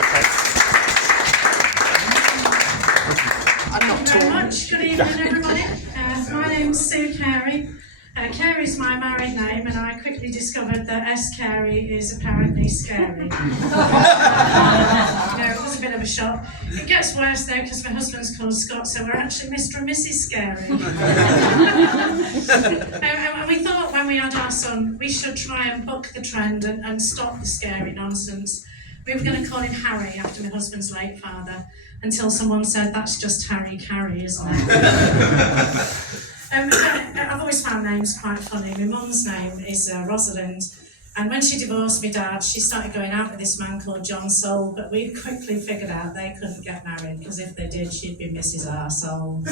Thank you very much. Good evening, everybody. My name's Sue Carey. Carey's my married name, and I quickly discovered that S. Carey is apparently scary. It was a bit of a shock. It gets worse though, because my husband's called Scott, so we're actually Mr. and Mrs. Scary. And we thought when we had our son, we should try and buck the trend and stop the scary nonsense. We were going to call him Harry after my husband's late father, until someone said, that's just Harry Carey, isn't it? I've always found names quite funny. My mum's name is Rosalind, and when she divorced my dad, she started going out with this man called John Soul, but we quickly figured out they couldn't get married, because if they did, she'd be Mrs. Arsehole.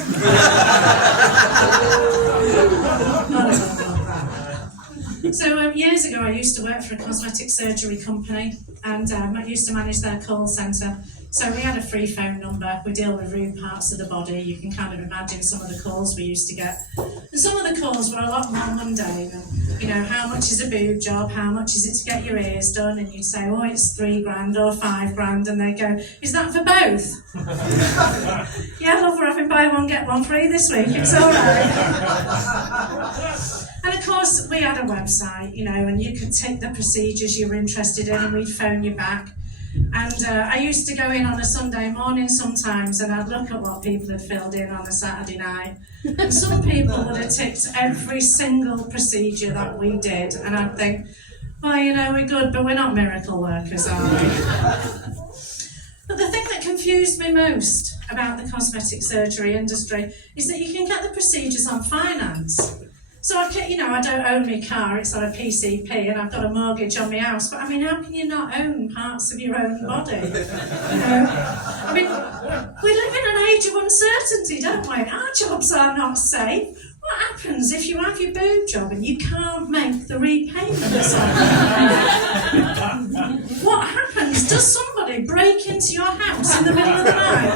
So years ago, I used to work for a cosmetic surgery company, and I used to manage their call centre. So we had a free phone number. We deal with rude parts of the body. You can kind of imagine some of the calls we used to get. And some of the calls were a lot more mundane. You know, how much is a boob job? How much is it to get your ears done? And you'd say, oh, it's $3,000 or $5,000. And they'd go, is that for both? Yeah, love, we're having buy one, get one free this week. It's all right. And of course, we had a website, you know, and you could tick the procedures you were interested in, and we'd phone you back. And I used to go in on a Sunday morning sometimes, and I'd look at what people had filled in on a Saturday night. And some people would have ticked every single procedure that we did, and I'd think, well, you know, we're good, but we're not miracle workers, are we? But the thing that confused me most about the cosmetic surgery industry is that you can get the procedures on finance. So I don't own my car, it's on a PCP, and I've got a mortgage on my house, but I mean, how can you not own parts of your own body? You know? I mean, we live in an age of uncertainty, don't we? Our jobs are not safe. What happens if you have your boob job and you can't make the repayments on it? What happens? Does somebody break into your house in the middle of the night,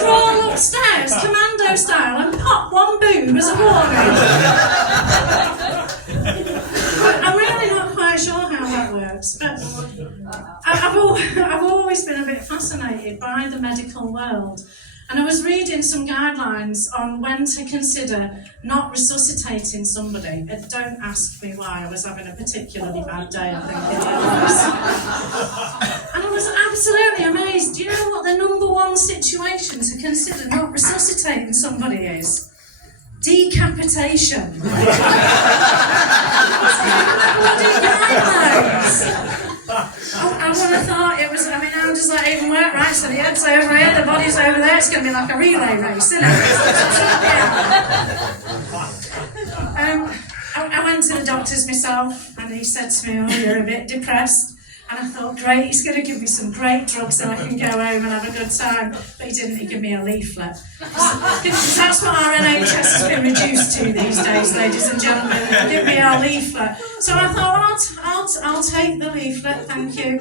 crawl upstairs, commando style, and pop one boob as a warning? I'm really not quite sure how that works, but I've always been a bit fascinated by the medical world. And I was reading some guidelines on when to consider not resuscitating somebody. And don't ask me why, I was having a particularly bad day, I think it was. And I was absolutely amazed. Do you know what the number one situation to consider not resuscitating somebody is? Decapitation. Bloody guidelines. I would have thought it was, I mean, how does that even work, right? So the head's over here, the body's over there, it's going to be like a relay race, isn't it? I went to the doctors myself, and he said to me, oh, you're a bit depressed. And I thought, great, he's going to give me some great drugs so I can go home and have a good time. But he didn't, he gave me a leaflet. Because that's what our NHS has been reduced to these days, ladies and gentlemen. Give me a leaflet. So I thought, I'll take the leaflet, thank you.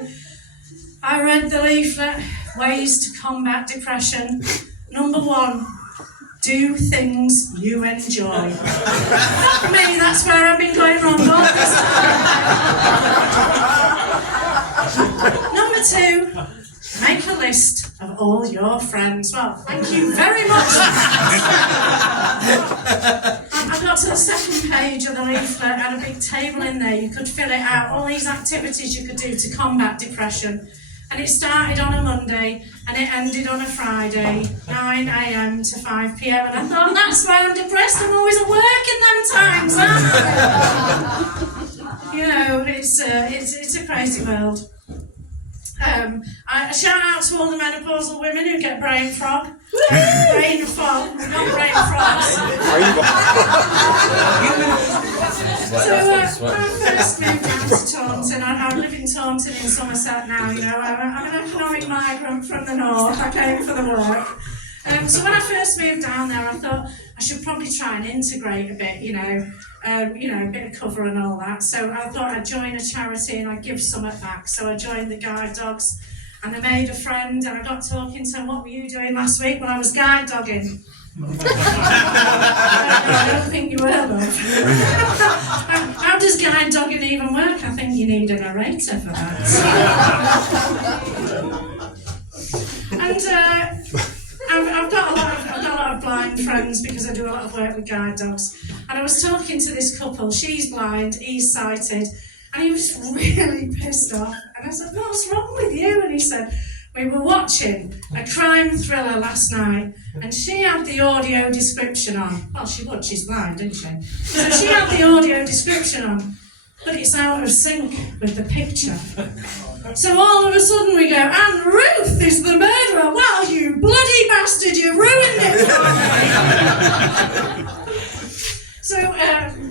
I read the leaflet, ways to combat depression. Number 1, do things you enjoy. For me, that's where I've been going wrong all this time. Number 2, make a list of all your friends. Well, thank you very much. I got to the second page of the leaflet, had a big table in there. You could fill it out, all these activities you could do to combat depression. And it started on a Monday and it ended on a Friday, 9 a.m. to 5 p.m. And I thought, that's why I'm depressed, I'm always at work in them times, aren't I? You know, it's a crazy world. I shout out to all the menopausal women who get brain fog. Brain fog, not brain frogs. So when I first moved down to Taunton, I live in Taunton in Somerset now, you know, I'm an economic migrant from the north, I came for the work. So when I first moved down there, I thought I should probably try and integrate a bit, you know, a bit of cover and all that. So I thought I'd join a charity and I'd give something back. So I joined the guide dogs, and I made a friend, and I got talking to him, what were you doing last week? Well, I was guide dogging. I don't think you were, love. How does guide dogging even work? I think you need a narrator for that. And I've got a lot of blind friends because I do a lot of work with guide dogs. And I was talking to this couple. She's blind, he's sighted, and he was really pissed off. And I said, "What's wrong with you?" And he said, "We were watching a crime thriller last night, and she had the audio description on." Well, she would, she's blind, isn't she? So she had the audio description on, but it's out of sync with the picture. So all of a sudden we go, "And Ruth is the murderer." "Well, you bloody bastard, you ruined it for me." So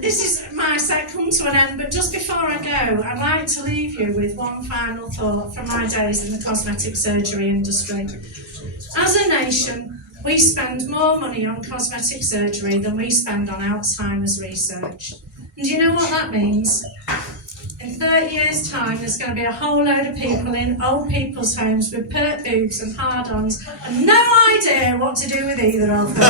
this is my set come to an end, but just before I go, I'd like to leave you with one final thought from my days in the cosmetic surgery industry. As a nation, we spend more money on cosmetic surgery than we spend on Alzheimer's research. And do you know what that means? In 30 years' time, there's going to be a whole load of people in old people's homes with pert boobs and hard-ons and no idea what to do with either of them.